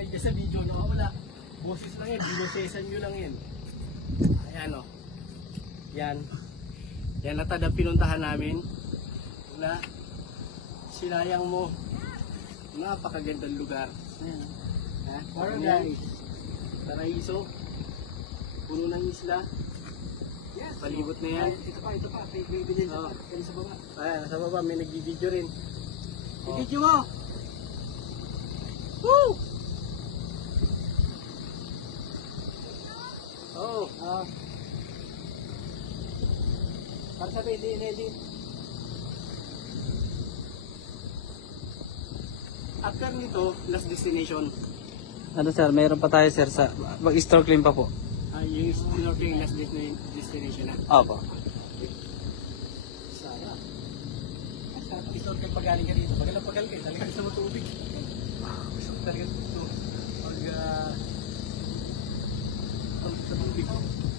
kayo dyan sa video, nakawala. Boses lang yan, binosesan nyo lang yan. Ayan o. Yan. Yan na tada pinuntahan namin. Na sinayang mo. Napakagandang lugar. Ayan. Ha? Paradise. Paraiso. Puno ng isla. Yes. Palibot na yan. Ito pa. Bibili Oo. sa baba. Ayan, sa baba may nag-video rin. Oh. I-video mo! Woo! Oh. Para sabi, hindi in-edit. After nito, last destination. Ano sir, mayroon pa tayo sir sa mag-snorkeling pa po. Yung snorkeling last destination na. Opo. Saya. Ang sarap mag-snorkel pag galing ka dito. Pagalang ka, talaga sa matubig. Gusto ko talaga ito. Pag sa tubig.